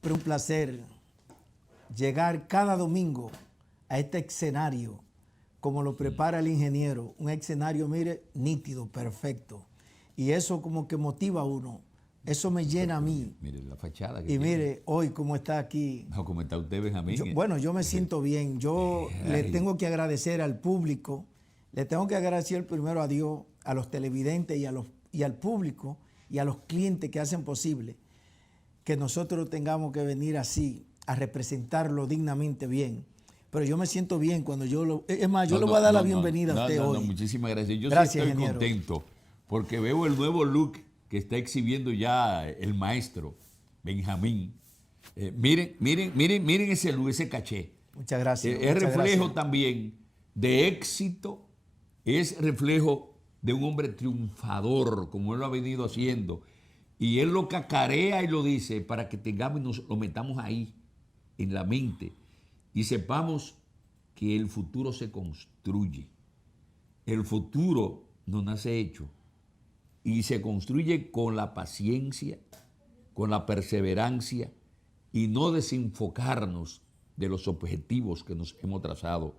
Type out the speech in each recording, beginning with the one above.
Pero un placer llegar cada domingo a este escenario, como lo prepara el ingeniero, un escenario, mire, nítido, perfecto. Y eso como que motiva a uno, eso me llena a mí. Mire la fachada que Y tiene. mire, hoy como está aquí. No, ¿cómo está usted, Benjamín? Bueno, yo me siento bien. Yo le tengo que agradecer al público, le tengo que agradecer primero a Dios, a los televidentes y al público y a los clientes que hacen posible que nosotros tengamos que venir así a representarlo dignamente bien. Pero yo me siento bien cuando es más, yo le voy a dar la bienvenida a usted hoy. Muchísimas gracias. Yo Gracias, sí estoy ingeniero. contento porque veo el nuevo look que está exhibiendo ya el maestro Benjamín. Miren ese look, ese caché. Muchas gracias. Es muchas reflejo gracias. también de éxito, es reflejo de un hombre triunfador, como él lo ha venido haciendo. Y él lo cacarea y lo dice para que tengamos y nos lo metamos ahí, en la mente, y sepamos que el futuro se construye. El futuro no nace hecho y se construye con la paciencia, con la perseverancia y no desenfocarnos de los objetivos que nos hemos trazado.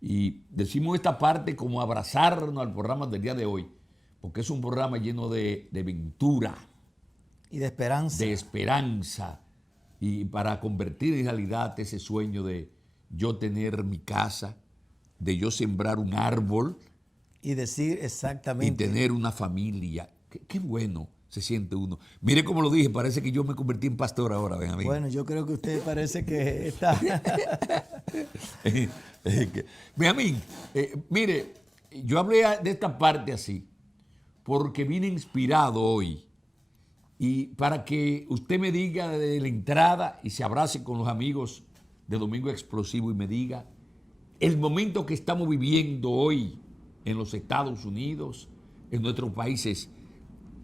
Y decimos esta parte como abrazarnos al programa del día de hoy, porque es un programa lleno de ventura, Y de esperanza. de esperanza, y para convertir en realidad ese sueño de yo tener mi casa, de yo sembrar un árbol Y decir y exactamente. tener una familia. Qué bueno se siente uno. Mire cómo lo dije, parece que yo me convertí en pastor ahora, Benjamín. Bueno, yo creo que usted parece que está. Benjamín, mire, yo hablé de esta parte así, porque vine inspirado hoy. Y para que usted me diga de la entrada y se abrace con los amigos de Domingo Explosivo y me diga el momento que estamos viviendo hoy en los Estados Unidos, en nuestros países,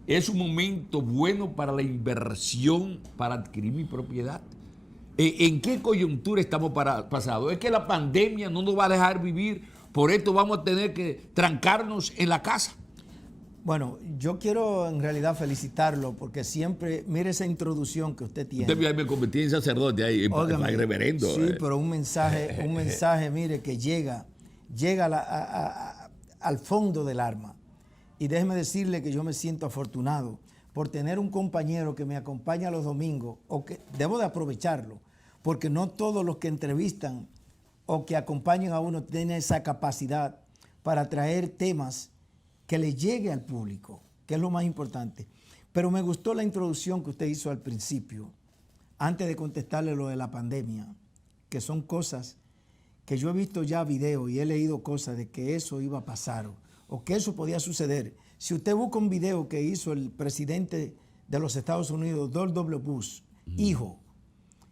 ¿es un momento bueno para la inversión, para adquirir mi propiedad? ¿En qué coyuntura estamos pasados? Es que la pandemia no nos va a dejar vivir, por esto vamos a tener que trancarnos en la casa. Bueno, yo quiero en realidad felicitarlo porque siempre, mire esa introducción que usted tiene. Usted me convertí en sacerdote ahí, Óigame, en reverendo. Sí, pero un mensaje, mire, que llega al fondo del alma. Y déjeme decirle que yo me siento afortunado por tener un compañero que me acompaña los domingos, o que debo de aprovecharlo, porque no todos los que entrevistan o que acompañan a uno tienen esa capacidad para traer temas que le llegue al público, que es lo más importante. Pero me gustó la introducción que usted hizo al principio, antes de contestarle lo de la pandemia, que son cosas que yo he visto ya videos y he leído cosas de que eso iba a pasar o que eso podía suceder. Si usted busca un video que hizo el presidente de los Estados Unidos, George W. Bush, hijo,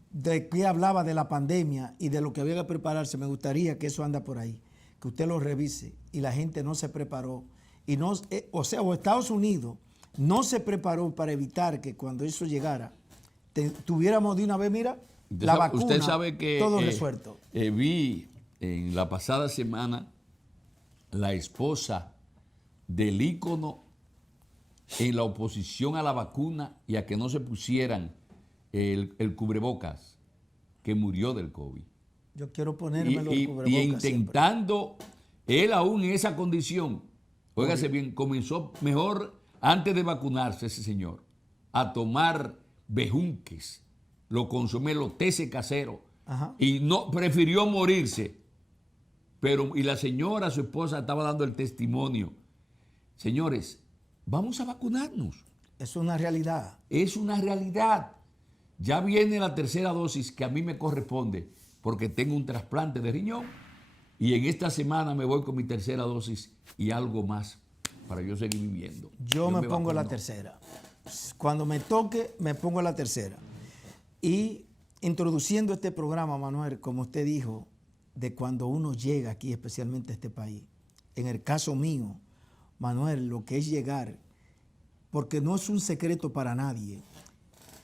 de que hablaba de la pandemia y de lo que había que prepararse, me gustaría que eso anda por ahí, que usted lo revise, y la gente no se preparó. Y no, o Estados Unidos no se preparó para evitar que cuando eso llegara, tuviéramos de una vez, mira, la vacuna, usted sabe que, todo resuelto. Vi en la pasada semana la esposa del ícono en la oposición a la vacuna y a que no se pusieran el cubrebocas, que murió del COVID. Yo quiero ponerme los cubrebocas. Y intentando, él aún en esa condición, óigase bien, comenzó mejor antes de vacunarse ese señor a tomar bejunques, lo consumió, los teces caseros, y no prefirió morirse. Pero, y la señora, su esposa, estaba dando el testimonio. Señores, vamos a vacunarnos. Es una realidad. Es una realidad. Ya viene la tercera dosis que a mí me corresponde porque tengo un trasplante de riñón. Y en esta semana me voy con mi tercera dosis y algo más para yo seguir viviendo. Yo me pongo la tercera. Cuando me toque, me pongo la tercera. Y introduciendo este programa, Manuel, como usted dijo, de cuando uno llega aquí, especialmente a este país. En el caso mío, Manuel, lo que es llegar, porque no es un secreto para nadie,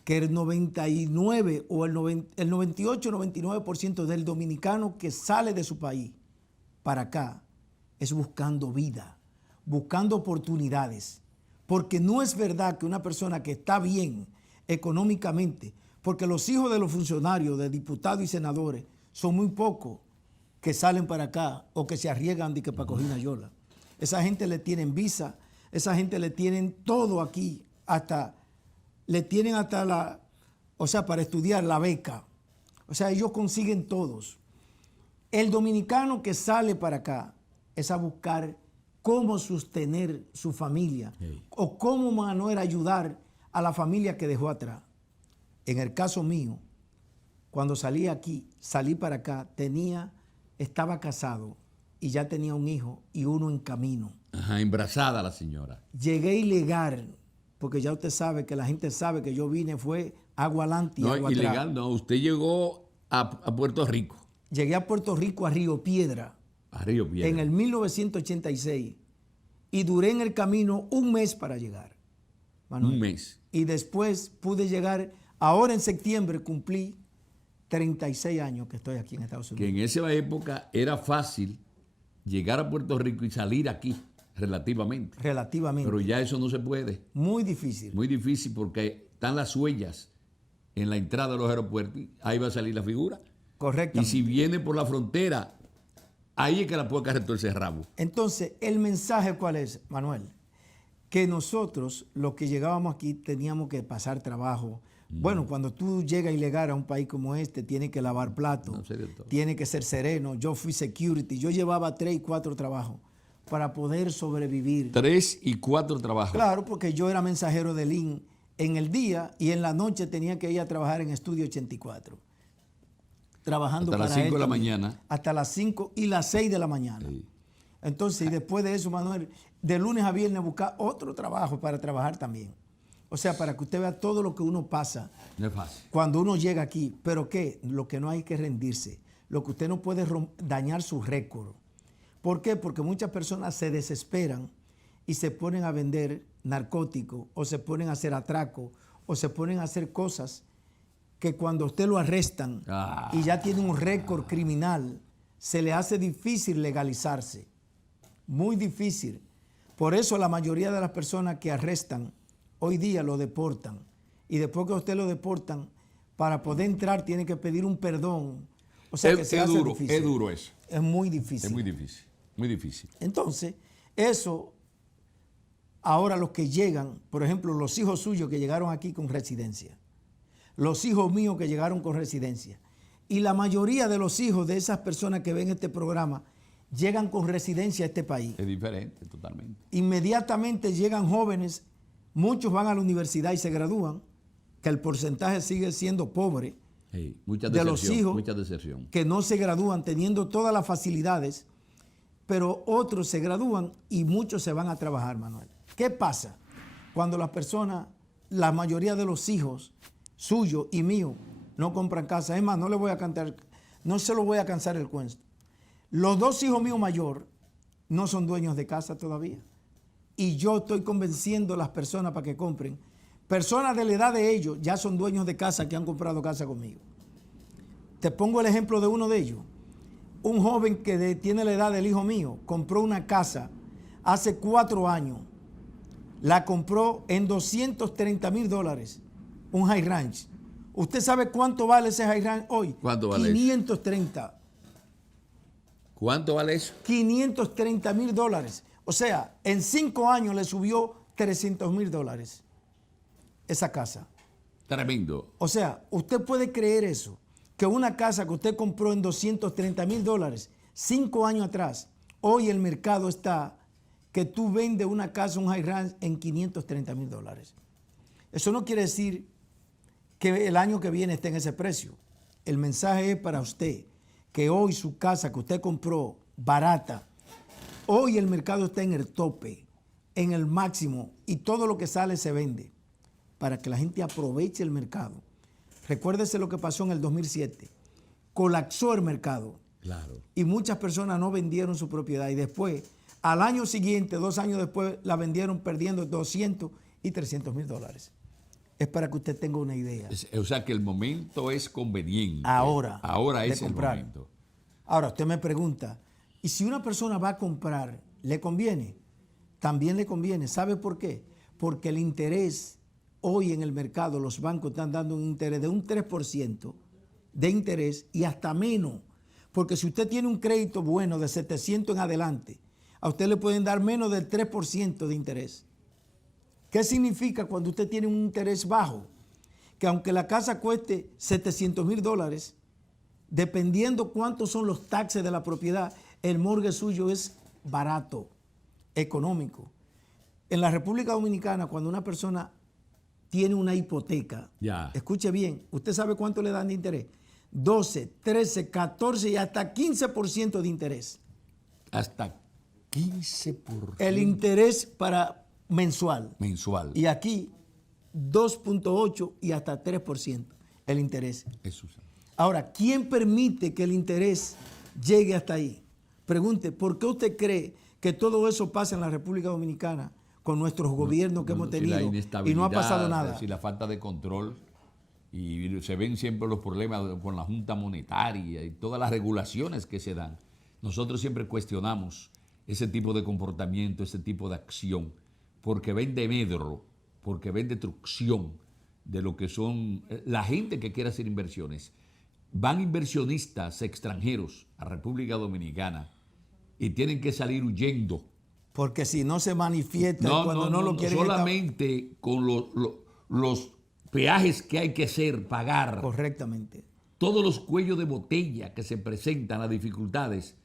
que el 99 o el 98, 99% del dominicano que sale de su país para acá es buscando vida, buscando oportunidades. Porque no es verdad que una persona que está bien económicamente, porque los hijos de los funcionarios, de diputados y senadores, son muy pocos que salen para acá o que se arriesgan de que para coger una yola. Esa gente le tienen visa, esa gente le tienen todo aquí, le tienen hasta para estudiar la beca. O sea, ellos consiguen todos. El dominicano que sale para acá es a buscar cómo sostener su familia o cómo Manuel ayudar a la familia que dejó atrás. En el caso mío, cuando salí para acá, estaba casado y ya tenía un hijo y uno en camino. Ajá, embarazada la señora. Llegué ilegal, porque ya usted sabe que la gente sabe que yo vine, fue agua adelante y No, agua ilegal atrás. no, usted llegó a Puerto Rico. Llegué a Puerto Rico, a Río Piedra, A Río Piedra. en el 1986 y duré en el camino un mes para llegar. Manuel. Un mes. Y después pude llegar, ahora en septiembre cumplí 36 años que estoy aquí en Estados Que Unidos. en esa época era fácil llegar a Puerto Rico y salir aquí, relativamente. Relativamente. Pero ya eso no se puede. Muy difícil. Muy difícil porque están las huellas en la entrada de los aeropuertos. Ahí va a salir la figura. Correcto. Y si viene por la frontera, ahí es que la puede caer todo ese rabo. Entonces, ¿el mensaje cuál es, Manuel? Que nosotros, los que llegábamos aquí, teníamos que pasar trabajo. Bueno, cuando tú llegas ilegal a un país como este, tienes que lavar platos, No, serio, todo. tienes que ser sereno. Yo fui security, yo llevaba 3 y 4 trabajos para poder sobrevivir. 3 y 4 trabajos. Claro, porque yo era mensajero de Lin en el día y en la noche tenía que ir a trabajar en Estudio 84. Trabajando Hasta las para 5 de la él también. mañana. Hasta las 5 y las 6 de la mañana. Sí. Entonces, y después de eso, Manuel, de lunes a viernes buscar otro trabajo para trabajar también. O sea, para que usted vea todo lo que uno pasa No es fácil. cuando uno llega aquí. Pero ¿qué? Lo que no hay que rendirse. Lo que usted no puede dañar su récord. ¿Por qué? Porque muchas personas se desesperan y se ponen a vender narcóticos o se ponen a hacer atracos o se ponen a hacer cosas que cuando usted lo arrestan y ya tiene un récord criminal, se le hace difícil legalizarse. Muy difícil. Por eso la mayoría de las personas que arrestan hoy día lo deportan. Y después que usted lo deportan, para poder entrar tiene que pedir un perdón. O sea que se hace duro, difícil. es duro eso. Es muy difícil. Es muy difícil. Muy difícil. Entonces, eso, ahora los que llegan, por ejemplo, los hijos suyos que llegaron aquí con residencia, los hijos míos que llegaron con residencia, y la mayoría de los hijos de esas personas que ven este programa llegan con residencia a este país. Es diferente, totalmente. Inmediatamente llegan jóvenes, muchos van a la universidad y se gradúan, que el porcentaje sigue siendo pobre, Sí, mucha de los deserción, hijos mucha deserción. que no se gradúan teniendo todas las facilidades, pero otros se gradúan y muchos se van a trabajar, Manuel. ¿Qué pasa cuando las personas, la mayoría de los hijos suyos y míos, no compran casa? Es más, no se lo voy a cansar el cuento. Los 2 hijos míos mayor no son dueños de casa todavía. Y yo estoy convenciendo a las personas para que compren. Personas de la edad de ellos ya son dueños de casa que han comprado casa conmigo. Te pongo el ejemplo de uno de ellos. Un joven que tiene la edad del hijo mío compró una casa hace 4 años. La compró en $230,000, un high ranch. ¿Usted sabe cuánto vale ese high ranch hoy? ¿Cuánto vale eso? 530. ¿Cuánto vale eso? $530,000. O sea, en 5 años le subió $300,000 esa casa. Tremendo. O sea, usted puede creer eso, que una casa que usted compró en $230,000 5 años atrás, hoy el mercado está que tú vendes una casa, un high ranch, en $530,000. Eso no quiere decir que el año que viene esté en ese precio. El mensaje es para usted, que hoy su casa que usted compró barata, hoy el mercado está en el tope, en el máximo, y todo lo que sale se vende, para que la gente aproveche el mercado. Recuérdese lo que pasó en el 2007. Colapsó el mercado. Claro. Y muchas personas no vendieron su propiedad. Y después, al año siguiente, 2 años después, la vendieron perdiendo $200,000 y $300,000. Es para que usted tenga una idea. O sea que el momento es conveniente. Ahora. Ahora de es comprar. el momento. Ahora, usted me pregunta, ¿y si una persona va a comprar, le conviene? También le conviene. ¿Sabe por qué? Porque el interés hoy en el mercado los bancos están dando un interés de un 3% de interés y hasta menos. Porque si usted tiene un crédito bueno de 700 en adelante, a usted le pueden dar menos del 3% de interés. ¿Qué significa cuando usted tiene un interés bajo? Que aunque la casa cueste $700,000, dependiendo cuántos son los taxes de la propiedad, el mortgage suyo es barato, económico. En la República Dominicana, cuando una persona tiene una hipoteca, escuche bien, ¿usted sabe cuánto le dan de interés? 12, 13, 14 y hasta 15% de interés. Hasta 15%. El interés para mensual. Mensual. Y aquí 2.8 y hasta 3% el interés. Eso. Ahora, ¿quién permite que el interés llegue hasta ahí? Pregunte, ¿por qué usted cree que todo eso pasa en la República Dominicana con nuestros gobiernos que hemos tenido y no ha pasado nada? Si la falta de control, y se ven siempre los problemas con la Junta Monetaria y todas las regulaciones que se dan. Nosotros siempre cuestionamos ese tipo de comportamiento, ese tipo de acción, porque ven de medro, porque ven destrucción de lo que son la gente que quiere hacer inversiones. Van inversionistas extranjeros a República Dominicana y tienen que salir huyendo. Porque si no se manifiesta cuando no lo quieren. Solamente con los peajes que hay que pagar. Correctamente. Todos los cuellos de botella que se presentan, las dificultades,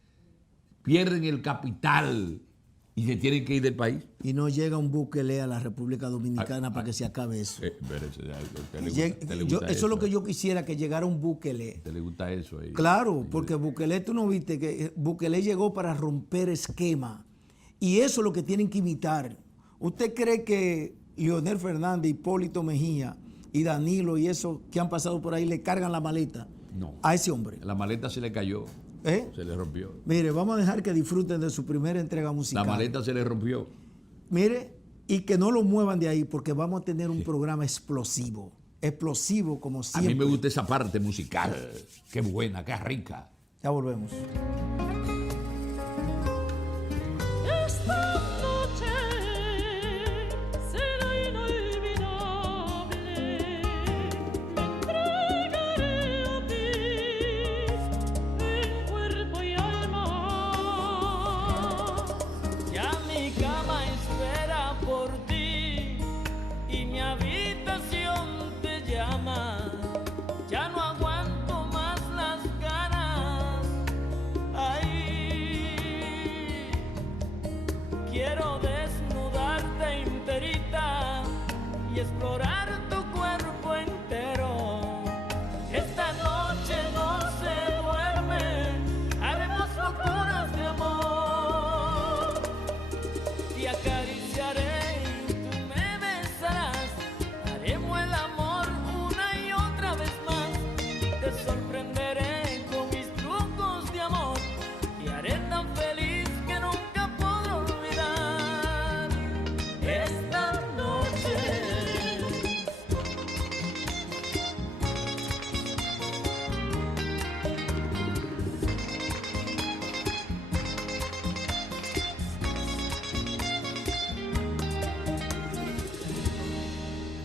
pierden el capital y se tienen que ir del país. Y no llega un Bukele a la República Dominicana para que se acabe eso. Eso es lo que yo quisiera, que llegara un Bukele. ¿Te le gusta eso? Claro, porque Bukele, tú no viste que Bukele llegó para romper esquema. Y eso es lo que tienen que imitar. ¿Usted cree que Leonel Fernández, Hipólito Mejía y Danilo y eso que han pasado por ahí le cargan la maleta a ese hombre? La maleta se le cayó. Se le rompió. Mire, vamos a dejar que disfruten de su primera entrega musical. La maleta se le rompió. Mire, y que no lo muevan de ahí porque vamos a tener un programa explosivo. Explosivo como siempre. A mí me gusta esa parte musical. Qué buena, qué rica. Ya volvemos. Quiero desnudarte enterita y explorar tu cuerpo entero. Esta noche no se duerme, haremos locuras de amor. Te acariciaré y tú me besarás, haremos el amor una y otra vez más. Te sorprenderé con mis trucos de amor, te haré tan feliz que nunca podré olvidar esta noche.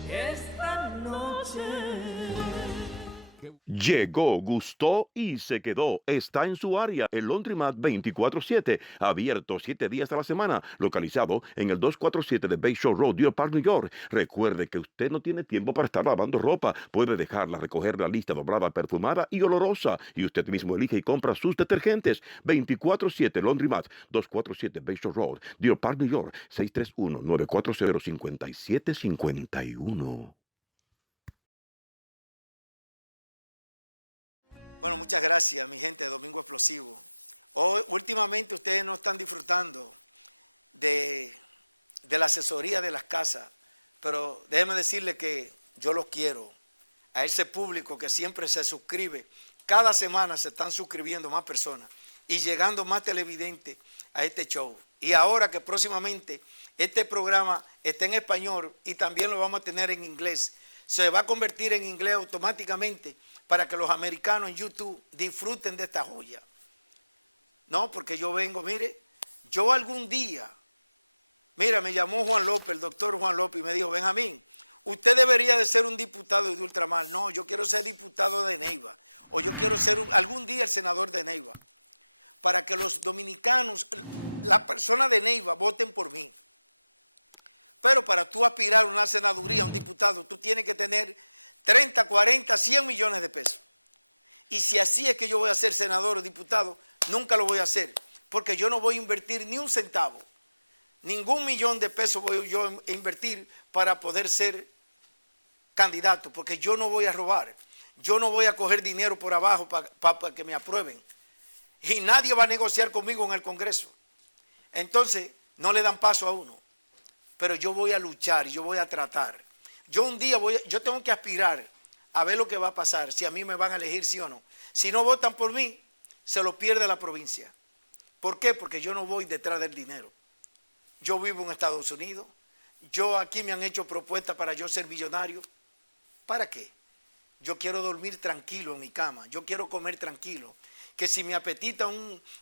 Esta noche. Llegó, gustó y se quedó. Está en su área, el Laundromat 24/7, abierto 7 días a la semana, localizado en el 247 de Bayshore Road, Deer Park, New York. Recuerde que usted no tiene tiempo para estar lavando ropa. Puede dejarla recoger la lista doblada, perfumada y olorosa, y usted mismo elige y compra sus detergentes. 24/7 Laundromat, 247 Bayshore Road, Deer Park, New York, 631-940-5751. Bueno, muchas gracias, mi gente de Domingo Explosivo. Hoy, últimamente ustedes no están disfrutando de la asesoría de las casas, pero déjenme decirles que yo los quiero. A ese público que siempre se suscribe, cada semana se están suscribiendo más personas y llegando más televidentes a este show. Y ahora que próximamente este programa está en español y también lo vamos a tener en inglés, se va a convertir en inglés automáticamente para que los americanos en YouTube disfruten de esta joya. No, porque yo vengo, mire, yo algún día, mira, me llamó Juan López, el doctor Juan López, y me dijo, Benjamín, usted debería de ser un diputado de ultramar. No, yo quiero ser diputado de Neiva. O yo quiero ser algún día el senador de Neiva. Para que los dominicanos, las personas de Neiva, voten por mí. Pero para tú aspirar a una senaduría, a un diputado, tú tienes que tener 30, 40, 100 millones de pesos. Y si así es que yo voy a ser senador o diputado, nunca lo voy a hacer. Porque yo no voy a invertir ni un centavo. Ningún millón de pesos voy yo a invertir para poder ser candidato. Porque yo no voy a robar. Yo no voy a coger dinero por abajo para que me aprueben. Y nadie va a negociar conmigo en el Congreso. Entonces, no le dan paso a uno. Pero yo voy a luchar, yo voy a tratar. Yo un día yo tengo que aspirar a ver lo que va a pasar, si a mí me van a elegir sí o no. Si no votan por mí, se lo pierde la provincia. ¿Por qué? Porque yo no voy detrás del dinero. Yo vivo en Estados Unidos. Yo aquí me han hecho propuestas para yo ser millonario. ¿Para qué? Yo quiero dormir tranquilo en mi cama. Yo quiero comer tranquilo. Que si me apetita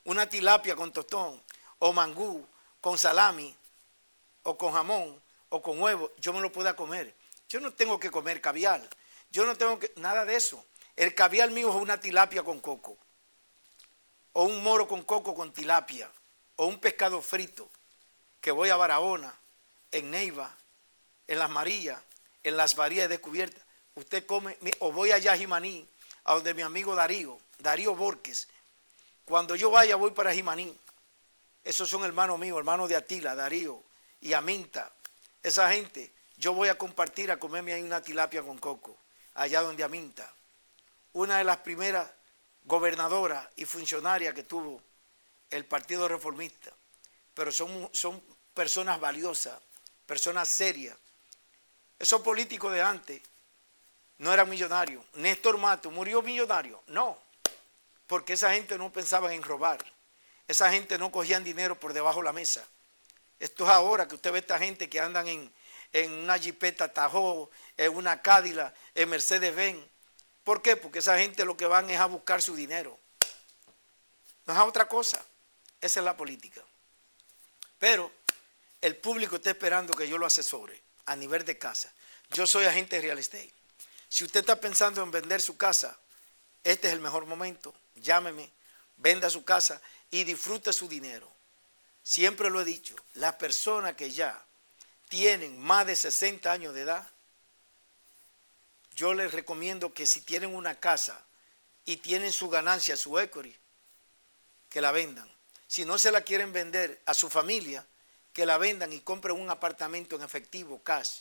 una tilapia con tostón, o mangú, con salami, o con jamón, o con huevo, yo me lo pueda comer. Yo no tengo que comer caviar. Yo no tengo que, nada de eso. El caviar mío es una tilapia con coco. O un moro con coco con tilapia. O un pescado frito. Que voy a Barahona, en Neiva, en Las Marías, en Las Varías descubiertas. Usted come, o voy allá a Jimaní, a donde mi amigo Darío Borges. Cuando yo vaya, voy para Jimaní. Esos son hermanos míos, hermanos de Atila, Darío y Aminta. Esa gente, yo voy a compartir, a comerme ahí una tilapia con coco, allá donde Aminta. Una de las primeras gobernadoras y funcionarias que tuvo el Partido Reformista. Pero son personas valiosas, personas serias. Esos políticos de antes no eran millonarios. Néstor Mato murió millonario. No, porque esa gente no pensaba en robar. Esa gente no cogían dinero por debajo de la mesa. Esto es ahora que usted ve a esta gente que andan en una Jeepeta Tahoe, en una Cadillac, en Mercedes-Benz. ¿Por qué? Porque esa gente lo que van es a buscar su dinero. No es a otra cosa. Esa es la política. Pero el público está esperando que yo lo asesore a nivel de casa. Yo soy agente de real estate. Si usted está pensando en vender su casa, este es el mejor momento. Llámeme, venda su casa y disfrute su dinero. Siempre lo he dicho, las personas que ya tienen más de 60 años de edad, yo les recomiendo que si tienen una casa y tienen su ganancia, su equity, que la vendan. Si no se la quieren vender a su familia, que la vendan y compren un apartamento en efectivo, cash.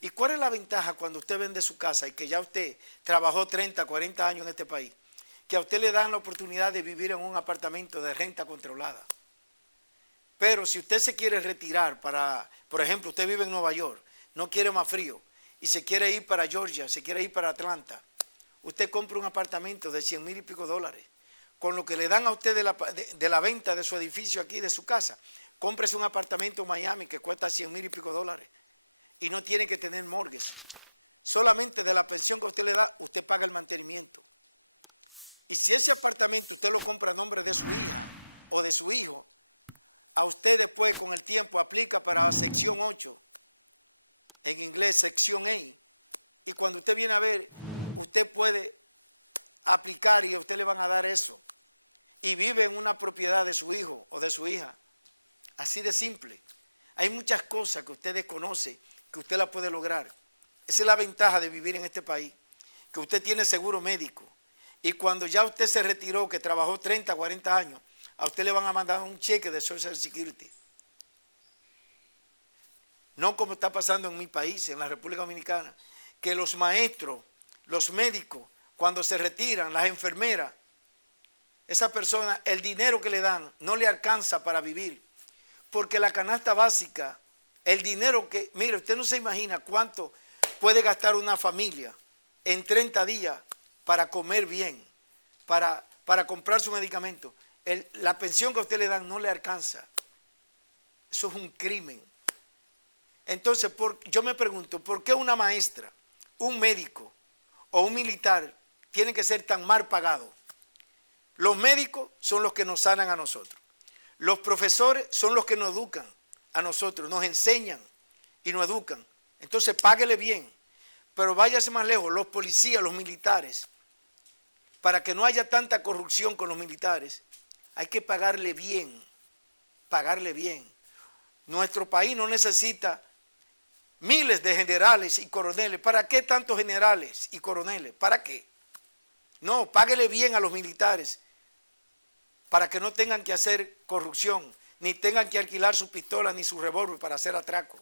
¿Y cuál es la ventaja cuando usted vende su casa y que ya usted trabajó 30, 40 años en este país? Que a usted le dan la oportunidad de vivir en un apartamento de renta controlada. Pero si usted se quiere retirar para, por ejemplo, usted vive en Nueva York, no quiere más frío, y se quiere ir para Georgia, se quiere ir para Atlanta, usted compra un apartamento de 100,000 y pico dólares. Con lo que le dan a usted de la venta de su edificio aquí, de su casa, cómprese un apartamento en Miami que cuesta 100,000 y pico dólares y no tiene que tener mortgage. Solamente de la pensión que usted le da, usted paga el mantenimiento. Y si ese apartamento usted lo compra a nombre de su hija o de su hijo, a usted después con el tiempo aplica para la sección 8, en inglés sección A, y cuando usted viene a ver, usted puede aplicar y a usted le van a dar eso. Y vive en una propiedad de su hijo o de su hija. Así de simple. Hay muchas cosas que usted desconoce que usted la puede lograr. Esa es la ventaja de vivir en este país, que usted tiene seguro médico. Y cuando ya usted se retiró, que trabajó 30, 40 años, a usted le van a mandar un cheque de Social Security. No como está pasando en mi país, en la República Dominicana, que los maestros, los médicos, cuando se retiran, las enfermeras, esa persona, el dinero que le dan no le alcanza para vivir. Porque la canasta básica, el dinero que, mire, usted no se imagina cuánto puede gastar una familia en 30 días para comer bien, para comprar su medicamento. La pensión que a usted le dan no le alcanza. Eso es un crimen. Entonces, yo me pregunto, ¿por qué una maestra, un médico o un militar tienen que ser tan mal pagados? Los médicos son los que nos sanan a nosotros. Los profesores son los que nos educan a nosotros, nos enseñan y nos educan. Entonces páguele bien, pero váyase más lejos, los policías, los militares, para que no haya tanta corrupción con los militares, hay que pagarle bien, pagarle bien. Nuestro país no necesita miles de generales y coroneles. ¿Para qué tantos generales y coroneles? ¿Para qué? No, páguele bien a los militares para que no tengan que hacer corrupción, ni tengan que alquilar su pistola ni su revólver para hacer atraco.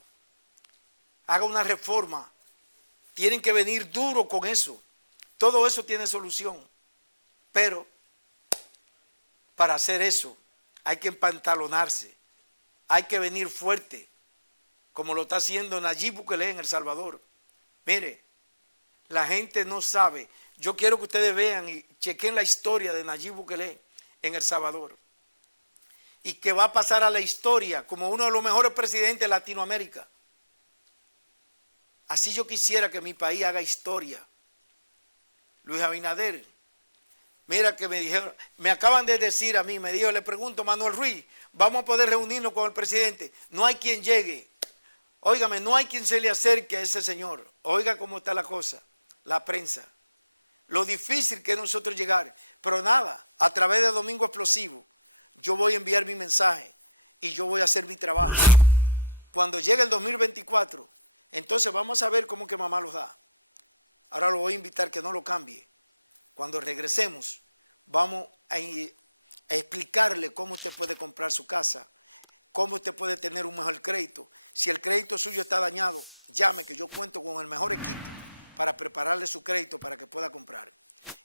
Haga una reforma. Tienen que venir duro con eso. Todo eso tiene solución. Pero para hacer eso hay que empantalonarse. Hay que venir fuerte, como lo está haciendo Nayib Bukele en El Salvador. Mire, la gente no sabe. Yo quiero que ustedes vean y chequen la historia de Nayib Bukele en El Salvador. Y que va a pasar a la historia como uno de los mejores presidentes de Latinoamérica. Así yo quisiera que mi país haga historia. Luis Abinader, mira que me dijeron, me acaban de decir a mí, me dijo, le pregunto, Manuel Ruiz, vamos a poder reunirnos con el presidente. No hay quien llegue. Óigame, no hay quien se le acerque a ese señor. Oiga cómo está la cosa, la prensa. Lo difícil que es nosotros llegar. Pero nada, a través de Domingo Explosivo, yo voy a enviar mi mensaje y yo voy a hacer mi trabajo. Cuando llegue el 2024, entonces vamos a ver cómo que mamá los da. Ahora lo voy a invitar que no lo cambie. Cuando regresemos, vamos a explicarle cómo usted puede comprar su casa, cómo usted puede tener un mejor crédito. Si el crédito suyo está dañado, llame, que yo cuento con el mejor equipo para prepararle su crédito para que pueda comprar.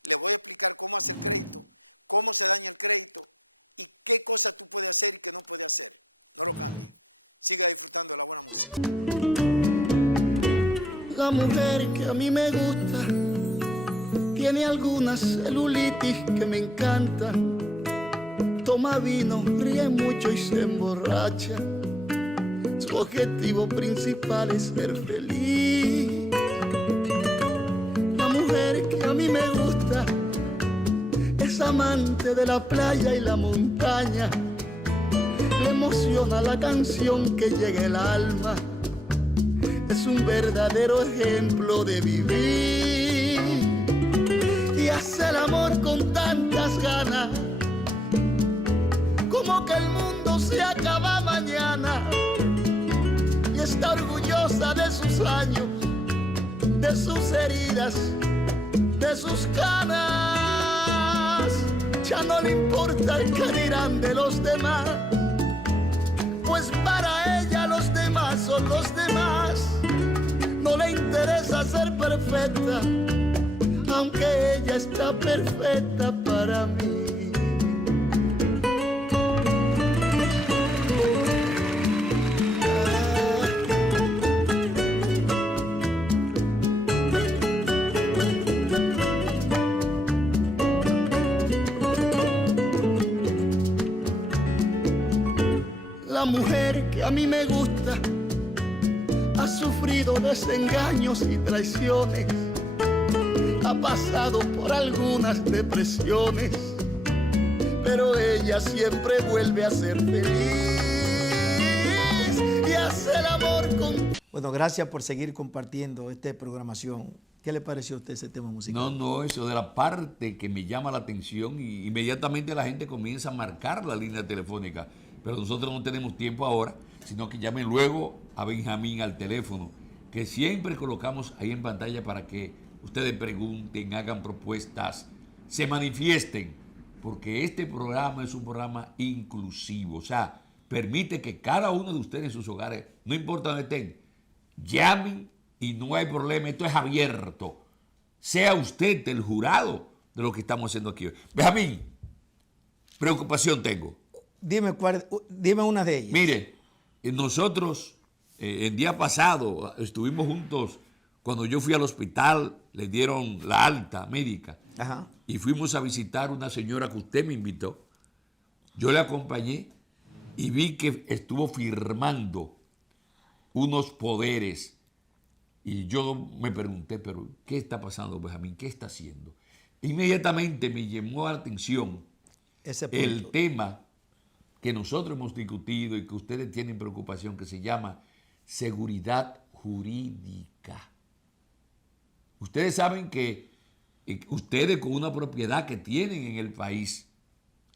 Le voy a explicar cómo hacer el crédito, cómo se daña el crédito y qué cosas tú puedes hacer y qué no puedes hacer. No lo cambie. Siga disfrutando de la buena música. La mujer que a mí me gusta tiene algunas celulitis que me encantan. Toma vino, ríe mucho y se emborracha. Su objetivo principal es ser feliz. La mujer que a mí me gusta es amante de la playa y la montaña. Le emociona la canción que llega al alma. Es un verdadero ejemplo de vivir. Y hace el amor con tantas ganas, como que el mundo se acaba mañana. Y está orgullosa de sus años, de sus heridas, de sus canas. Ya no le importa el que dirán de los demás, pues para ella los demás son los demás. No le interesa ser perfecta, aunque ella está perfecta para mí. La mujer que a mí me gusta ha sufrido desengaños y traiciones, ha pasado por algunas depresiones, pero ella siempre vuelve a ser feliz y hace el amor con... Bueno, gracias por seguir compartiendo esta programación. ¿Qué le pareció a usted ese tema musical? No, eso de la parte que me llama la atención y inmediatamente la gente comienza a marcar la línea telefónica. Pero nosotros no tenemos tiempo ahora, sino que llamen luego a Benjamín al teléfono, que siempre colocamos ahí en pantalla para que ustedes pregunten, hagan propuestas, se manifiesten, porque este programa es un programa inclusivo, o sea, permite que cada uno de ustedes en sus hogares, no importa dónde estén, llamen y no hay problema, esto es abierto. Sea usted el jurado de lo que estamos haciendo aquí hoy. Benjamín, preocupación tengo. Dime una de ellas. Mire, nosotros el día pasado estuvimos juntos cuando yo fui al hospital, le dieron la alta médica. Ajá. Y fuimos a visitar una señora que usted me invitó. Yo le acompañé y vi que estuvo firmando unos poderes. Y yo me pregunté, pero ¿qué está pasando, Benjamín? ¿Qué está haciendo? Inmediatamente me llamó la atención el tema que nosotros hemos discutido y que ustedes tienen preocupación, que se llama seguridad jurídica. Ustedes saben que ustedes con una propiedad que tienen en el país,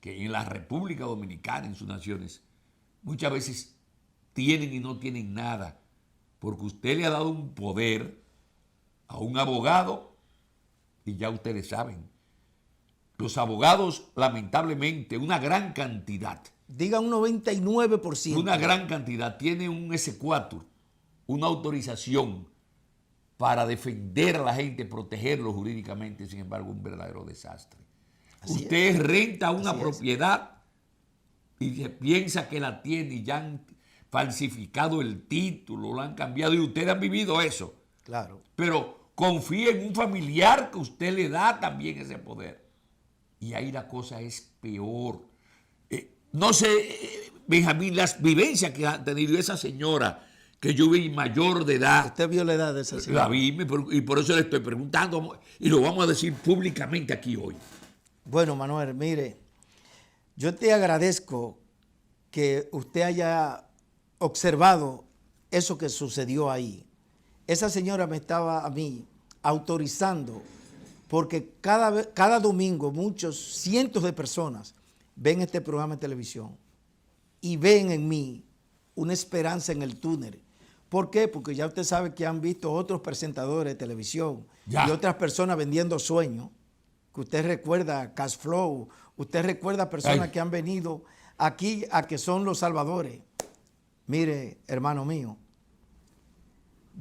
que en la República Dominicana, en sus naciones, muchas veces tienen y no tienen nada, porque usted le ha dado un poder a un abogado y ya ustedes saben. Los abogados, lamentablemente, una gran cantidad, Diga un 99%. una gran cantidad tiene un S4, una autorización para defender a la gente, protegerlo jurídicamente, sin embargo, un verdadero desastre. Así Usted renta una Así es. propiedad y se piensa que la tiene y ya han falsificado el título, lo han cambiado y ustedes han vivido eso. Claro. Pero confíe en un familiar que usted le da también ese poder. Y ahí la cosa es peor. No sé, Benjamín, las vivencias que ha tenido esa señora que yo vi mayor de edad. Usted vio la edad de esa señora. La vi y por eso le estoy preguntando y lo vamos a decir públicamente aquí hoy. Bueno, Manuel, mire, yo te agradezco que usted haya observado eso que sucedió ahí. Esa señora me estaba a mí autorizando, porque cada domingo cientos de personas ven este programa de televisión y ven en mí una esperanza en el túnel. ¿Por qué? Porque ya usted sabe que han visto otros presentadores de televisión Ya. y otras personas vendiendo sueños, que usted recuerda Cash Flow, usted recuerda personas Ay. que han venido aquí a que son los salvadores. Mire, hermano mío,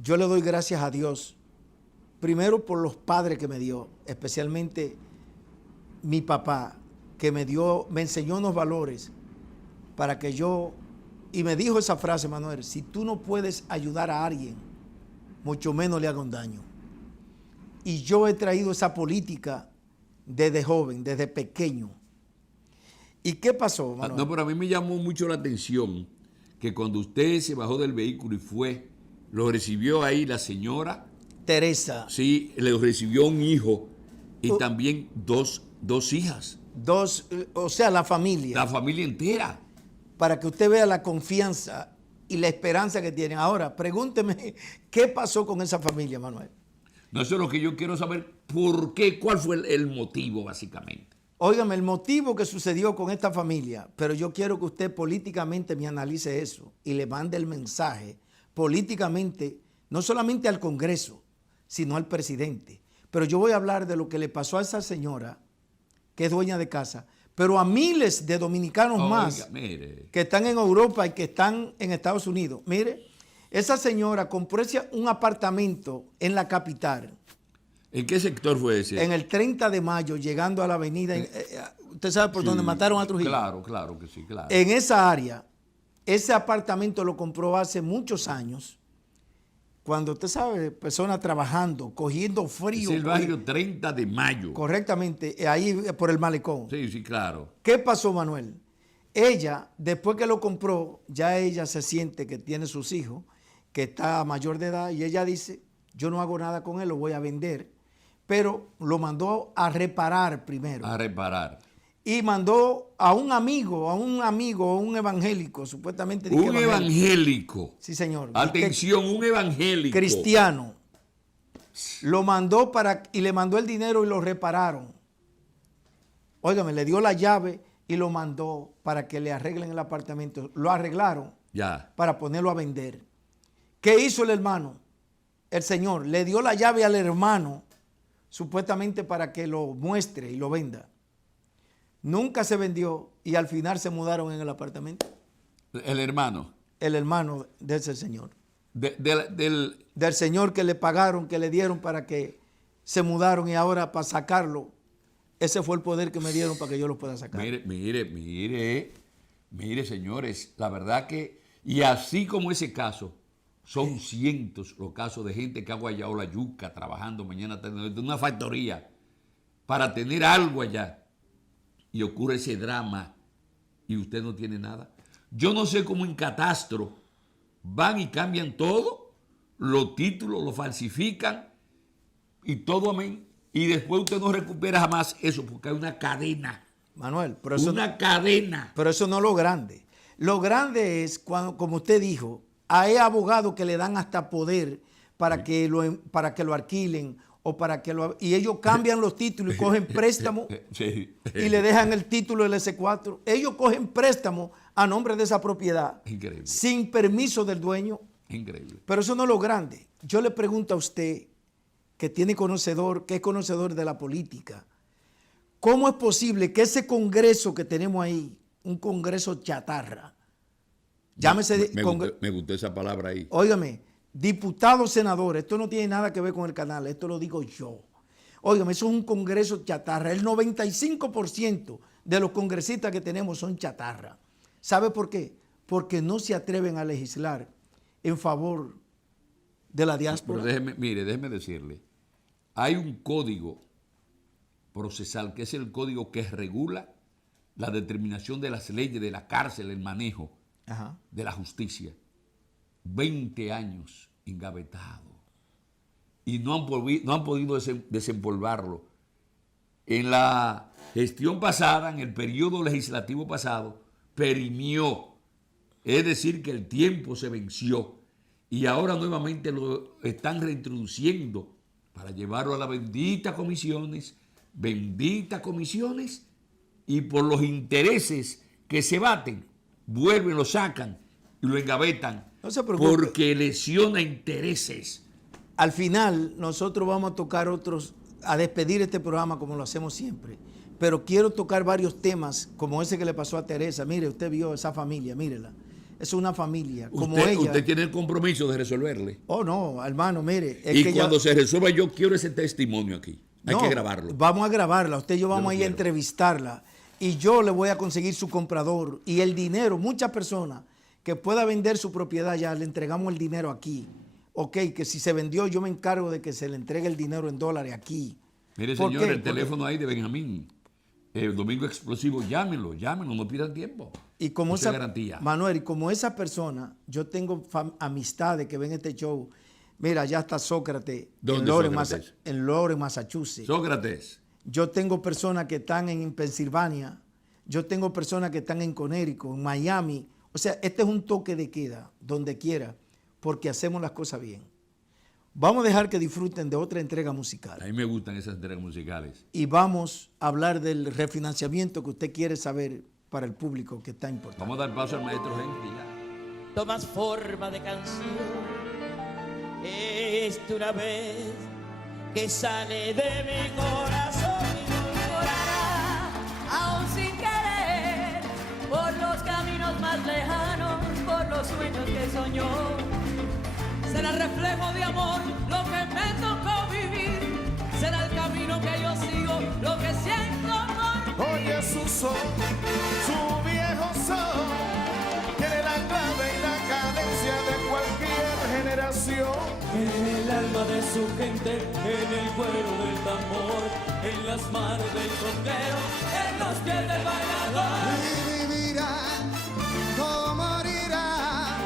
yo le doy gracias a Dios, primero por los padres que me dio, especialmente mi papá, que me enseñó unos valores para que yo, y me dijo esa frase, Manuel: si tú no puedes ayudar a alguien, mucho menos le haga un daño. Y yo he traído esa política desde joven, desde pequeño. ¿Y qué pasó, Manuel? No, pero a mí me llamó mucho la atención que cuando usted se bajó del vehículo y fue, lo recibió ahí la señora, Teresa, sí, le recibió un hijo y Oh. también dos hijas, o sea, la familia. la familia entera. Para que usted vea la confianza y la esperanza que tienen. Ahora, pregúnteme, ¿qué pasó con esa familia, Manuel? No, eso es lo que yo quiero saber, ¿por qué? ¿Cuál fue el motivo, básicamente? Óigame, el motivo que sucedió con esta familia, pero yo quiero que usted políticamente me analice eso y le mande el mensaje políticamente, no solamente al Congreso, sino al presidente. Pero yo voy a hablar de lo que le pasó a esa señora, que es dueña de casa, pero a miles de dominicanos más Oiga, mire. que están en Europa y que están en Estados Unidos. Mire, esa señora compró un apartamento en la capital, ¿En qué sector fue ese? en el 30 de mayo, llegando a la avenida, usted sabe por Sí, donde mataron a Trujillo. Claro que sí, claro. En esa área, ese apartamento lo compró hace muchos años, cuando usted sabe, personas trabajando, cogiendo frío. Es el barrio 30 de mayo. Correctamente, ahí por el malecón. Sí, sí, claro. ¿Qué pasó, Manuel? Ella, después que lo compró, ya ella se siente que tiene sus hijos, que está mayor de edad, y ella dice: yo no hago nada con él, lo voy a vender. Pero lo mandó a reparar primero. A reparar. Y mandó a un amigo, un evangélico, supuestamente. dije Un evangélico. Sí, señor. Atención, un evangélico. Cristiano. Lo mandó y le mandó el dinero y lo repararon. Óigame, le dio la llave y lo mandó para que le arreglen el apartamento. Lo arreglaron Ya. para ponerlo a vender. ¿Qué hizo el hermano? El señor le dio la llave al hermano, supuestamente para que lo muestre y lo venda. Nunca se vendió y al final se mudaron en el apartamento. El hermano. El hermano de ese señor. Del Del señor que le pagaron, que le dieron para que se mudaron, y ahora para sacarlo, ese fue el poder que me dieron para que yo lo pueda sacar. Mire, señores, la verdad que, y así como ese caso, son cientos los casos de gente que ha guayado la yuca trabajando mañana en una factoría para tener algo allá, y ocurre ese drama y usted no tiene nada. Yo no sé cómo en catastro van y cambian todo, los títulos, lo falsifican y todo, amén. Y después usted no recupera jamás eso porque hay una cadena. Manuel, pero eso Una cadena. no es lo grande. Lo grande es cuando, como usted dijo, Hay abogados que le dan hasta poder para que lo alquilen o y ellos cambian los títulos y cogen préstamo Sí. y le dejan el título del S4. Ellos cogen préstamo a nombre de esa propiedad Increíble. sin permiso del dueño. Increíble. Pero eso no es lo grande. Yo le pregunto a usted, que es conocedor de la política, ¿cómo es posible que ese Congreso que tenemos ahí, un Congreso chatarra, llámese... Me gustó esa palabra ahí. Óigame, diputados, senadores, esto no tiene nada que ver con el canal, esto lo digo yo. Óigame, eso es un Congreso chatarra. El 95% de los congresistas que tenemos son chatarra. ¿Sabe por qué? Porque no se atreven a legislar en favor de la diáspora. Pero déjeme decirle, hay un código procesal que es el código que regula la determinación de las leyes, de la cárcel, el manejo Ajá. de la justicia. 20 años engavetado y no han podido desempolvarlo. En la gestión pasada, en el periodo legislativo pasado, perimió, es decir, que el tiempo se venció y ahora nuevamente lo están reintroduciendo para llevarlo a las benditas comisiones, y por los intereses que se baten, vuelven, lo sacan y lo engavetan. No se preocupe. Porque lesiona intereses. Al final, nosotros vamos a tocar a despedir este programa como lo hacemos siempre. Pero quiero tocar varios temas, como ese que le pasó a Teresa. Mire, usted vio esa familia, mírela. Es una familia como ella. Usted tiene el compromiso de resolverle. Oh, no, hermano, mire. Y cuando se resuelva, yo quiero ese testimonio aquí. Hay que grabarlo. Vamos a grabarla. Usted y yo vamos a ir a entrevistarla. Y yo le voy a conseguir su comprador. Y el dinero, muchas personas que pueda vender su propiedad, ya le entregamos el dinero aquí. Ok, que si se vendió, yo me encargo de que se le entregue el dinero en dólares aquí. Mire, señor, el teléfono ahí de Benjamín. El Domingo Explosivo, llámenlo, no pierdan tiempo. Y como esa esa garantía. Manuel, y como esa persona, yo tengo amistades que ven este show. Mira, allá está Sócrates, ¿Dónde Sócrates? En Lawrence, Massachusetts. Sócrates. Yo tengo personas que están en Pensilvania. Yo tengo personas que están en Connecticut, en Miami. O sea, este es un toque de queda, donde quiera, porque hacemos las cosas bien. Vamos a dejar que disfruten de otra entrega musical. A mí me gustan esas entregas musicales. Y vamos a hablar del refinanciamiento que usted quiere saber para el público, que está importante. Vamos a dar paso al maestro Henry ya. Tomas forma de canción. Esta una vez que sale de mi corazón y llorará, aún sin querer, por los caminos más lejanos, por los sueños que soñó. Será reflejo de amor lo que me tocó vivir, será el camino que yo sigo, lo que siento por Oye su son, su viejo son, tiene la clave y la cadencia de cualquier generación. en el alma de su gente, en el cuero del tambor, en las manos del condero, en los pies del bailador. Y vivirá, no morirá,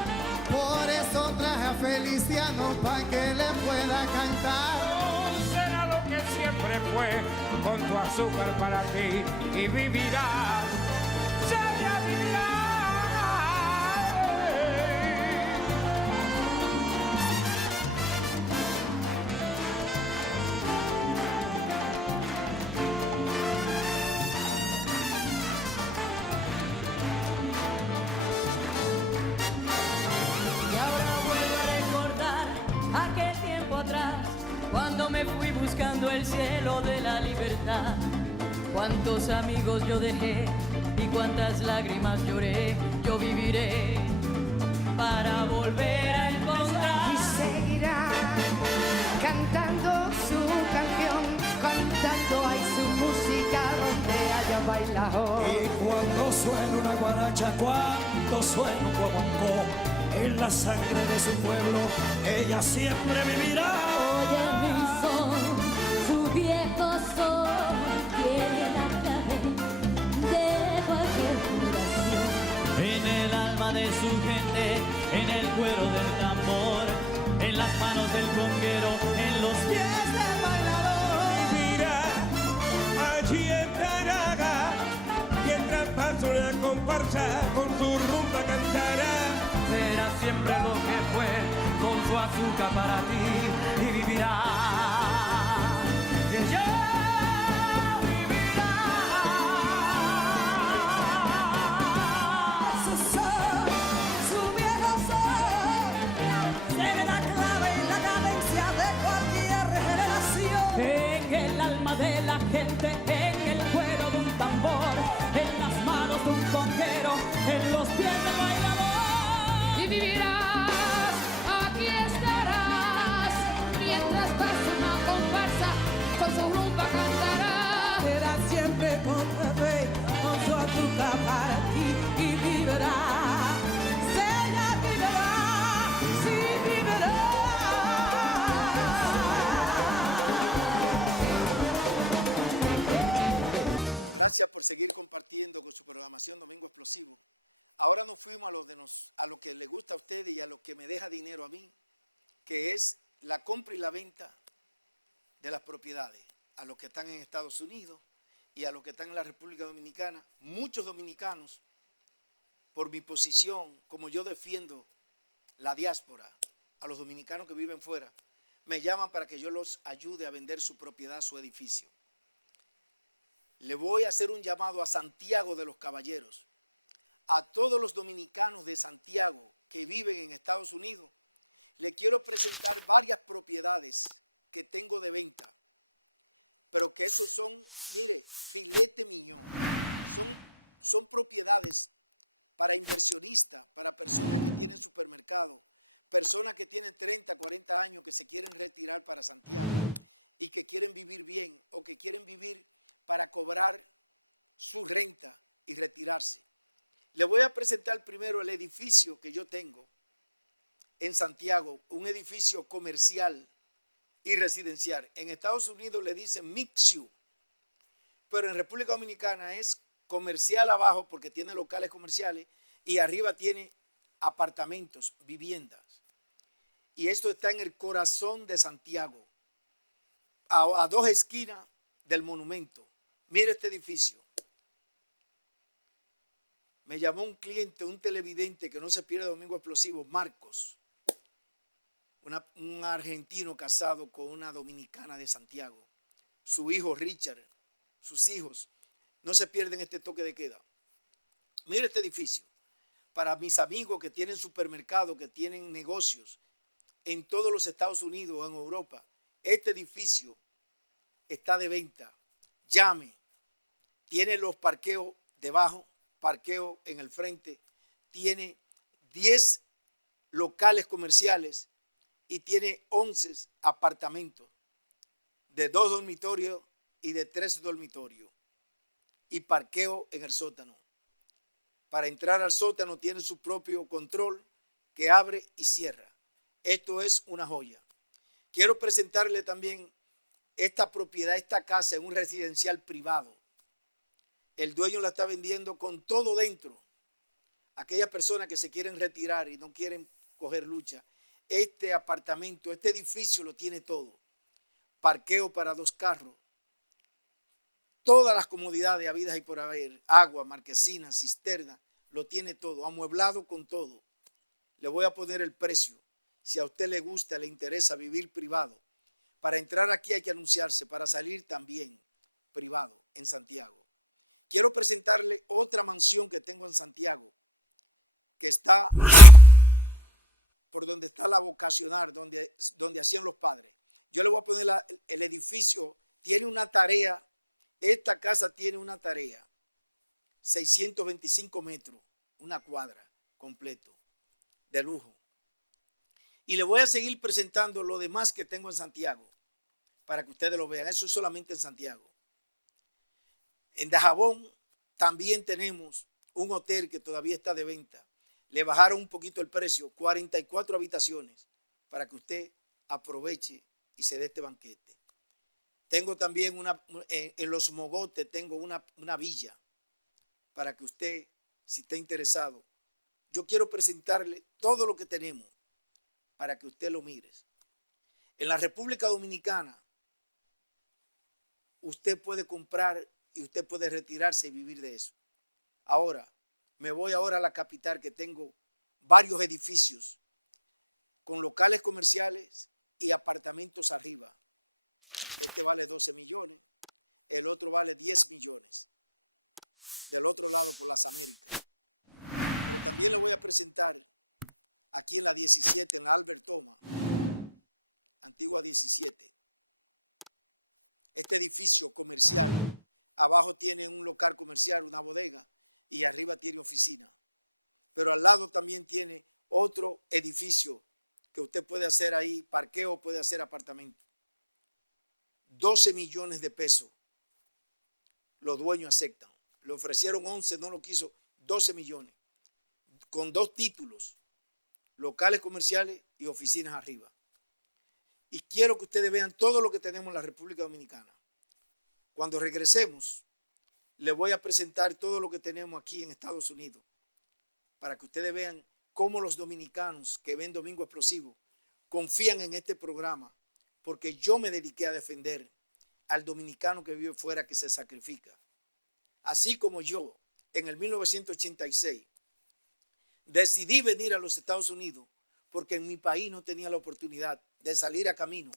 por eso traje a Feliciano para que le pueda cantar. Oh, será lo que siempre fue, con tu azúcar para ti, y vivirá, ya vivirá. Y ahora vuelvo a recordar aquel tiempo atrás, cuando me fui buscando el cielo de la libertad. Cuántos amigos yo dejé y cuántas lágrimas lloré, yo viviré para volver a encontrar. Y seguirá cantando su canción, cantando ahí su música donde haya bailado. Y cuando suena una guaracha, cuando suena un guaguancó, en la sangre de su pueblo, ella siempre vivirá. Oye mi son, su viejo son, tiene la clave de cualquier generación. En el alma de su gente, en el cuero del tambor, en las manos del conguero, en los pies del bailador. Vivirá allí en Taraga, mientras paso la comparsa con su rumba cantará. Será siempre lo que azúcar para ti y vivirá. Ella vivirá. Su sol, su viejo sol, tiene la clave y la cadencia de cualquier generación. En el alma de la gente, en el cuero de un tambor, en las manos de un conguero, en los pies del bailador. Y vivirás, aquí estarás, mientras pasa una comparsa, con su rumba cantará. Será siempre con café, con su azúcar para ti y vivirá. Ella vivirá, sí vivirá. Gracias por seguir compartiendo con su programación Domingo Explosivo. Ahora nos fuimos a lo que le gusta a ustedes y a lo que me deja dinero a mí, que es la compra y la venta de las propiedades, a los que están en Estados Unidos y a los que están en la República Dominicana. Muchos dominicanos, por mi posición, como yo defiendo la diáspora, a los dominicanos que viven fuera, me llaman para que yo los ayude a vender su propiedad, su edificio. Le voy a hacer un llamado a Santiago de los Caballeros, a todos los dominicanos de Santiago que viven en Estados Unidos. Le quiero presentar varias propiedades que tengo de venta, pero que esos son, mire, filete miñón. Son propiedades para inversionistas, para personas que tienen supermercado, personas que tienen 30, 40 años que se quieren retirar para Santiago y que quieren vivir bien o que quieren vivir para cobrar su renta y retirarse. Le voy a presentar primero el edificio que yo tengo en Santiago, un edificio comercial y residencial. En Estados Unidos le dicen mixed use, pero en República Dominicana es comercial abajo porque tiene locales comerciales y arriba tiene apartamentos, viviendas. Y esto está en el corazón de Santiago, a 2 esquinas del monumento. Mire este edificio. Me llamó un cliente, un televidente que no se pierde Domingo Explosivo, Marcos, un argentino casado con una dominicana de Santiago. Su hijo Richard, sus hijos, no se pierden este toque de queda. Mire este edificio. Para mis amigos que tienen supermercados, que tienen negocios en todos los Estados Unidos o en Europa, este edificio está de venta. Llame. Tiene los parqueos debajo, parqueo en el frente. Tiene 10 locales comerciales y tiene 11 apartamentos de 2 dormitorios y de 3 dormitorios. Y parqueo en el sótano. Para entrar al sótano tiene su propio control que abre y cierra. Esto es una joya. Quiero presentarle también esta propiedad, esta casa en un residencial privado. El dueño la está vendiendo con todo dentro. Aquellas personas que se quieren retirar y no quieren coger lucha, este apartamento, este edificio lo tiene todo. Parqueo para 2 carros. Todas las comodidades habidas y por haber, agua, marquesina, cisterna, lo tiene todo, amueblado con todo. Le voy a poner el precio. Si a usted le gusta, le interesa vivir privado. Para entrar aquí hay que anunciarse, para salir también privado en Santiago. Quiero presentarle otra mansión que tengo en Santiago, que está por donde está la vocacional, donde hacían los padres. Yo le voy a poner el edificio, tiene una tarea, esta casa tiene una tarea, 625 metros, una cuadra completo, de lujo. Y le voy a seguir presentando lo demás que tengo en Santiago, para que ustedes lo vean. Eso es solamente en Santiago. En Dajabón también tenemos un hotel que todavía está de venta. Le bajaron un poquito el precio, 44 habitaciones, para que usted aproveche y se dé este banquete. Tengo también en Los Mogotes, tengo una villa, para que usted, si está interesado, yo quiero presentarle todo lo que tenemos, para que usted lo mire. En la República Dominicana, usted puede comprar y usted puede retirarse y vivir de eso. Ahora, me voy ahora a la capital, que tengo varios edificios con locales comerciales y apartamentos arriba. Este vale 12 millones, el otro vale 10 millones. Del otro lado por las Américas. Pero también le voy a presentar aquí en la 17, en la Albert Thomas, antigua 17. Este edificio comercial, abajo tiene un local comercial, una bodega, y arriba tiene oficina. Pero al lado también tiene otro edificio que usted puede hacer ahí, parqueo, puede hacer apartamento. 12 millones de pesos. Los dueños aceptan. Le ofrecieron 11, no lo quiso, 12 millones. Con 2 títulos, locales comerciales y oficinas arriba. Y quiero que ustedes vean todo lo que tenemos en la República Dominicana. Cuando regresemos, les voy a presentar todo lo que tenemos aquí en Estados Unidos, para que ustedes vean cómo los dominicanos que ven Domingo Explosivo confían en este programa, porque yo me dediqué a defender al dominicano que vive fuera, que se sacrifica. Así como yo, en el 1986, decidí venir a los Estados Unidos porque en mi país no tenía la oportunidad de salir a camino.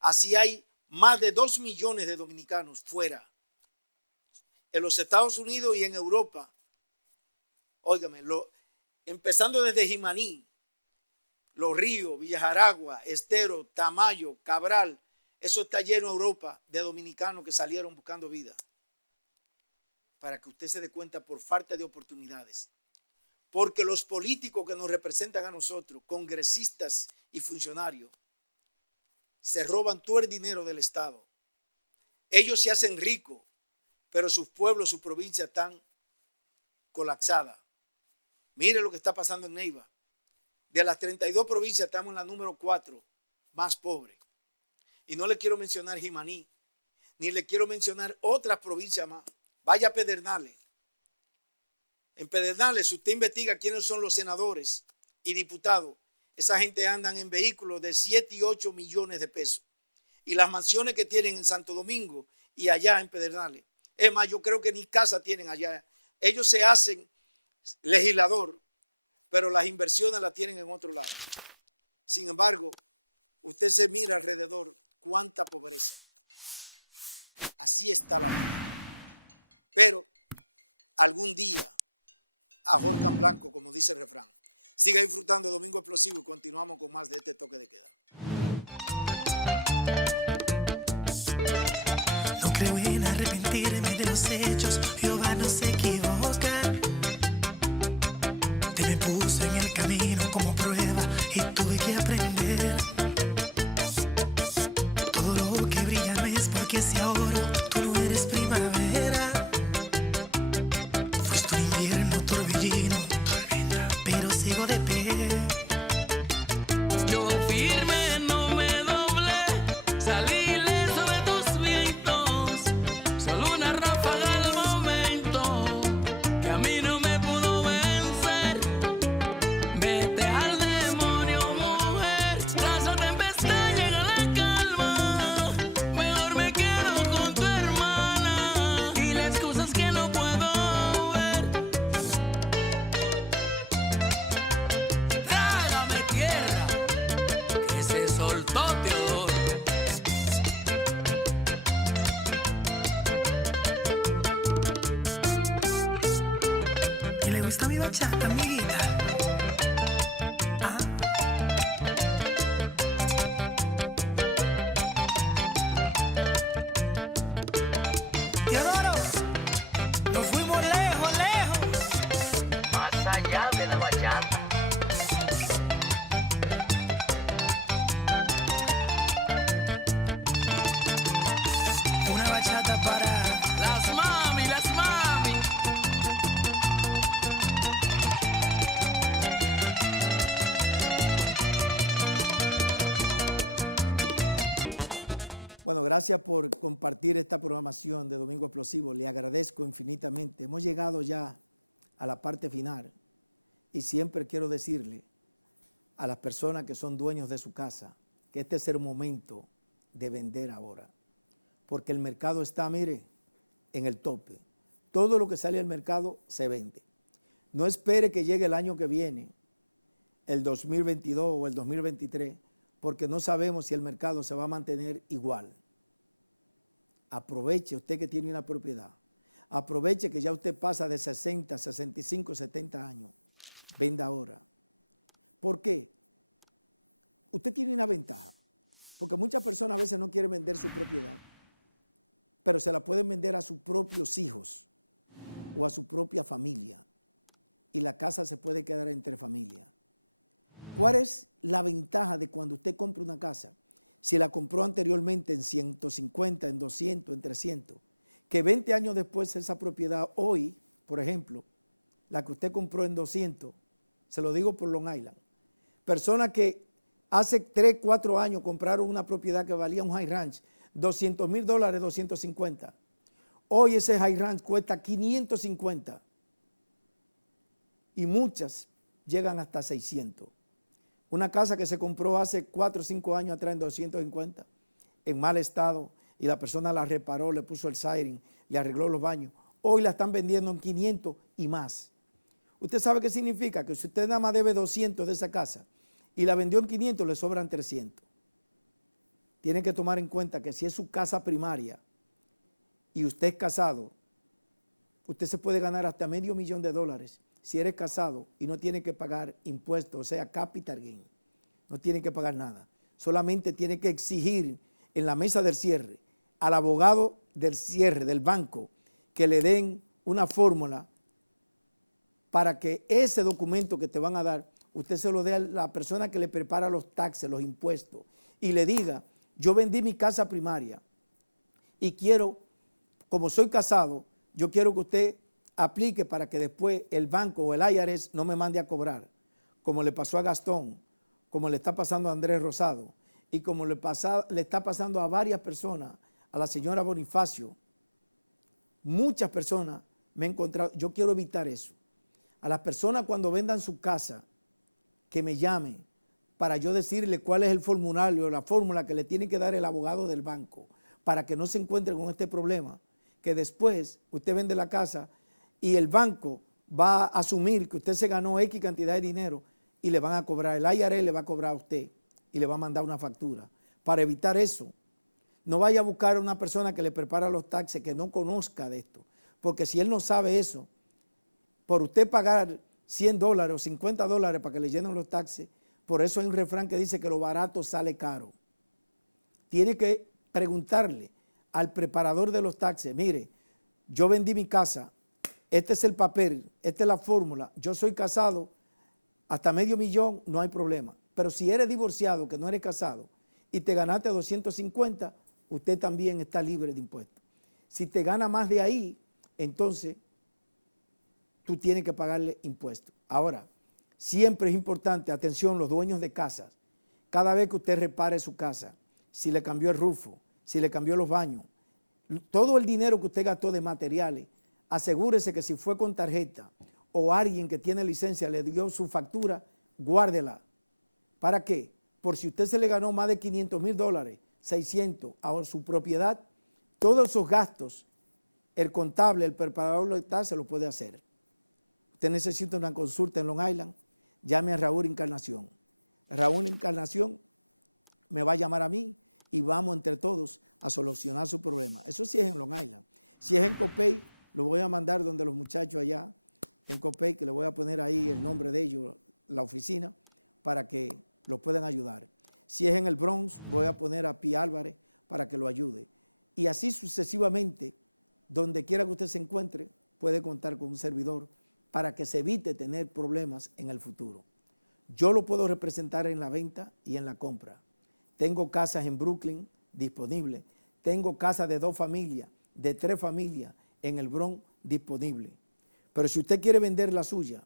Así hay más de 2 millones de dominicanos fuera, en los Estados Unidos y en Europa. Óigame, empezando desde Jimaní, Los Ríos, Villa Jaragua, Estero, Tamayo, Cabral, eso está lleno en Europa de dominicanos que salieron buscando vida. Para que usted se dé cuenta, por falta de oportunidades. Porque los políticos que nos representan a nosotros, congresistas y funcionarios, se roban todo el dinero del Estado. Ellos se hacen ricos, pero sus pueblos, sus provincias están colapsadas. Mire lo que está pasando en Neiva. De las 32 provincias estamos en la número 4 más pobre. Y no le quiero mencionar Jimaní, ni le quiero mencionar otras provincias más. Vaya a Pedernales. En Pedernales, si usted investiga quiénes son los senadores y diputados, esa gente andan en vehículos de 7 y 8 millones de pesos. Y las mansiones que tienen en Santo Domingo y allá en Pedernales. Es más, yo creo que ni casa tienen allá. Ellos se hacen legislador, pero las inversiones las tienen en otro lado. Sin embargo, usted se mira alrededor, cuánta pobreza. Así está la vida. Pero algún día, a Jorge Blanco, como dice el refrán. Siga disfrutando de Domingo Explosivo y continuamos con más de este toque de queda. No creo en arrepentirme de los hechos, Jehová no se equivoca. Te me puso en el camino como prueba y tuve que aprender. Todo lo que brilla no es porque sea oro, tú no eres primavera. Fuiste un invierno torbellino, tormenta, pero sigo de pie. Yo firme no me doblé, salí ileso de tus vientos, solo una ráfaga al momento, que a mí no me pudo vencer. Vete al demonio, mujer, tras la tempestad llega la calma, mejor me quedo con tu hermana, y las cosas que no puedo ver. Trágame tierra, que se soltó Teodoro. Y le gusta mi bachata, amiguita. Ah. Teodoro, nos fuimos lejos, lejos. Más allá de la bachata. Una bachata para Las mami, las mami. Bueno, gracias por compartir esta programación de Domingo Explosivo. Le agradezco infinitamente. Hemos llegado ya a la parte final y siempre quiero decirle a las personas que son dueños de su casa que este es el momento de vender ahora. Porque el mercado está, mire, en el tope. Todo lo que sale al mercado se vende. No espere que llegue el año que viene el 2022 o el 2023, porque no sabemos si el mercado se va a mantener igual. Aproveche usted que tiene una propiedad. Aproveche que ya usted pasa de 60, 65, 70 años. Venda ahora. ¿Por qué? Usted tiene una ventaja. Porque muchas personas a veces no quieren vender su propiedad, pero se la pueden vender a sus propios hijos o a su propia familia. Y la casa se puede quedar entre familia. ¿Cuál es la ventaja de cuando usted compra una casa? Si la compró anteriormente en 150, en 200, en 300, que 20 años después esa propiedad hoy, por ejemplo, la que usted compró en 200, se lo digo por Long Island, personas que hace 3, 4 años compraron una propiedad que valía un high ranch, $200,000, 250. Hoy ese high ranch cuesta 550 y muchas llegan hasta 600. Una casa que se compró hace 4 o 5 años atrás en 250, en mal estado, y la persona la reparó, le puso el siding, le arregló los baños. Hoy la están vendiendo en 500 y más. ¿Usted sabe qué significa? Que si usted nada más debe 200 de esa casa y la vendió en 500, le sobran 300. Tiene que tomar en cuenta que si es su casa primaria y usted es casado, usted se puede ganar hasta $500,000 si eres casado y no tiene que pagar impuestos, o sea, capital gain. No tiene que pagar nada. Solamente tiene que exigir en la mesa del cierre al abogado del cierre del banco que le den una fórmula para que ese documento que te van a dar, usted se lo dé a la persona que le prepara los taxes, los impuestos, y le diga, yo vendí mi casa primaria y quiero, como soy casado, yo quiero que usted aplique para que después el banco o el IRS no me mande a cobrar, como le pasó a Gastón, como le está pasando a Andrés Rosado y como le está pasando a varias personas, a la señora Bonifacio. Muchas personas me he encontrado, yo quiero evitar eso. A las personas cuando vendan su casa, que me llamen para yo decirle cuál es el formulario, la fórmula que le tiene que dar el abogado del banco para que no se encuentre con este problema, que después usted vende la casa y el banco va a asumir que usted se ganó X cantidad de dinero y le van a cobrar, el IRS le va a cobrar a usted y le va a mandar una factura. Para evitar eso, no vaya a buscar a una persona que le prepara los taxes que no conozca de esto, porque si él no sabe eso, por usted pagar $100 o $50 para que le llenen los taxes, por eso hay un refrán que dice que lo barato sale caro. Tiene que preguntarle al preparador de los taxes, mire, yo vendí mi casa, este es el papel, esta es la fórmula, yo soy casado, hasta $500,000 no hay problema. Pero si eres divorciado, que no eres casado, y te ganaste 250, usted también está libre de impuestos. Si te gana más de ahí, entonces tú tienes que pagarle impuestos. Ahora, siempre es importante, atención, los dueños de casas, cada vez que usted repare su casa, si le cambió el rufo, si le cambió los baños, todo el dinero que usted gastó de materiales, asegúrese que si fue con tarjeta o alguien que tiene licencia le dio su factura, guárdela. ¿Para qué? Por si usted se le ganó más de $500,000, 600 a su propiedad, todos esos gastos, el contable, el preparador de taxes se lo puede hacer. Usted necesita una consulta en Long Island, llame a Raúl Encarnación. Raúl Encarnación me va a llamar a mí y vamos entre todos a solucionar su problema. Eso sí es en Long Island. Si es en Copey, lo voy a mandar donde los muchachos allá en Copey, que le voy a poner ahí el nombre de ellos, la oficina, para que lo puedan ayudar. Si es en el Bronx, voy a poner a Pi Álvarez para que lo ayude. Y así sucesivamente, donde quiera que usted se encuentre, puede contar con un servidor para que se evite tener problemas en el futuro. Yo lo puedo representar en la venta y en la compra. Tengo casas en Brooklyn disponibles. Tengo casas de 2 familias, de 3 familias en el Bronx disponibles. Pero si usted quiere vender la suya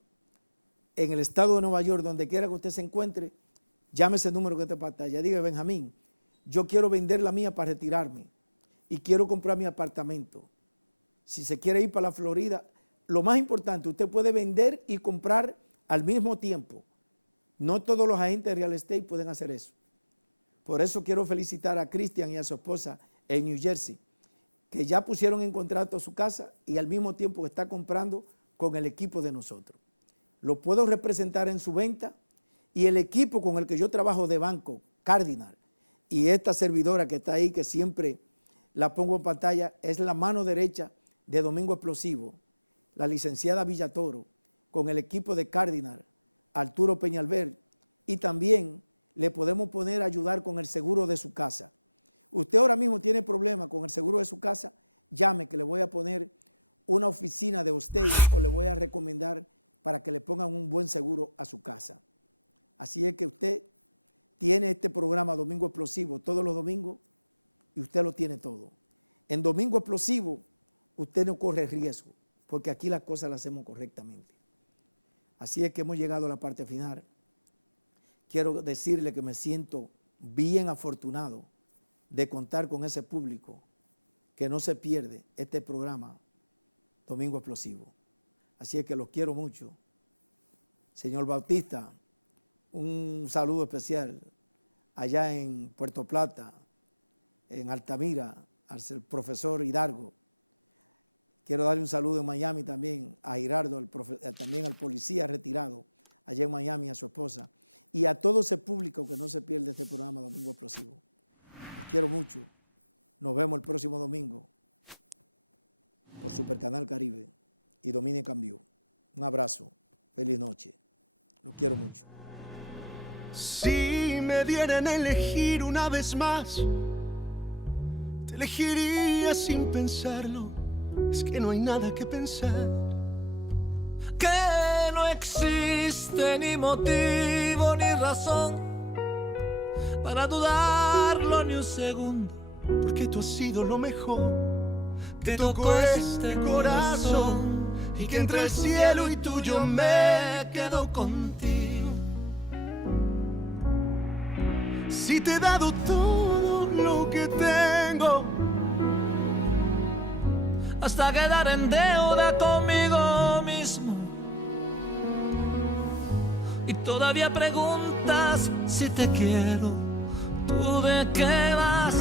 en el estado de Nueva York, donde quiera que usted se encuentre, llame ese número que está en pantalla. Diga, Benjamín, yo quiero vender la mía para retirarme y quiero comprar mi apartamento. Si se quiere ir para la Florida, lo más importante, usted puede vender y comprar al mismo tiempo. No todos los agentes de real estate pueden hacer eso. Por eso quiero felicitar a Cristian y a su esposa en New Jersey, que ya pusieron en contrato su casa y al mismo tiempo está comprando con el equipo de nosotros. Lo puedo representar en su venta Y el equipo con el que yo trabajo de banco, Cardinal, y esta servidora que está ahí, que siempre la pongo en pantalla, es la mano derecha de Domingo Explosivo, la licenciada Villatoro, con el equipo de Cardinal, Arturo Peñalver, y también le podemos poner a ayudar con el seguro de su casa. Usted ahora mismo tiene problemas con el seguro de su casa, llame que le voy a poner una oficina de usted o le voy a recomendar para que le pongan un buen seguro a su casa. Así es que usted tiene este programa Domingo Explosivo todos los domingos y usted lo tiene todo. En Domingo Explosivo usted no corre riesgo porque aquí las cosas las hacemos correctamente. Así es que hemos llegado a la parte final. Quiero decirle que me siento bien afortunado de contar con ese público que no se pierde este programa Domingo Explosivo. Así es que los quiero mucho. Señor Bautista, un saludo especial allá en Puerto Plata, en Altamira, al profesor Hidalgo. Quiero darle un saludo en Miami también a Girardo, también al policía retirado allá en Miami, a su esposa, y a todo ese público que no se pierde este programa Domingo Explosivo. Los quiero mucho. Nos vemos el próximo domingo por Supercanal Caribe y Dominican View. Un abrazo. Feliz noche. Los quiero mucho. Si me dieran a elegir una vez más, te elegiría sin pensarlo. Es que no hay nada que pensar. Que no existe ni motivo ni razón para dudarlo ni un segundo, Porque tú has sido lo mejor. te tocó este corazón y que entre el cielo y tú yo me quedo contigo. Si te he dado todo lo que tengo, hasta quedar en deuda conmigo mismo, y todavía preguntas si te quiero. ¿Tú de qué vas?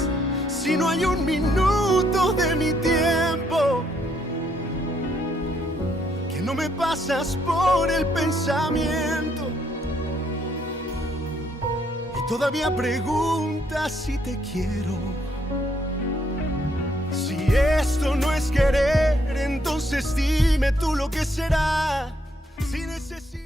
si no hay un minuto de mi tiempo que no me pasas por el pensamiento, y todavía preguntas si te quiero. Si esto no es querer, entonces dime tú lo que será. Si necesitas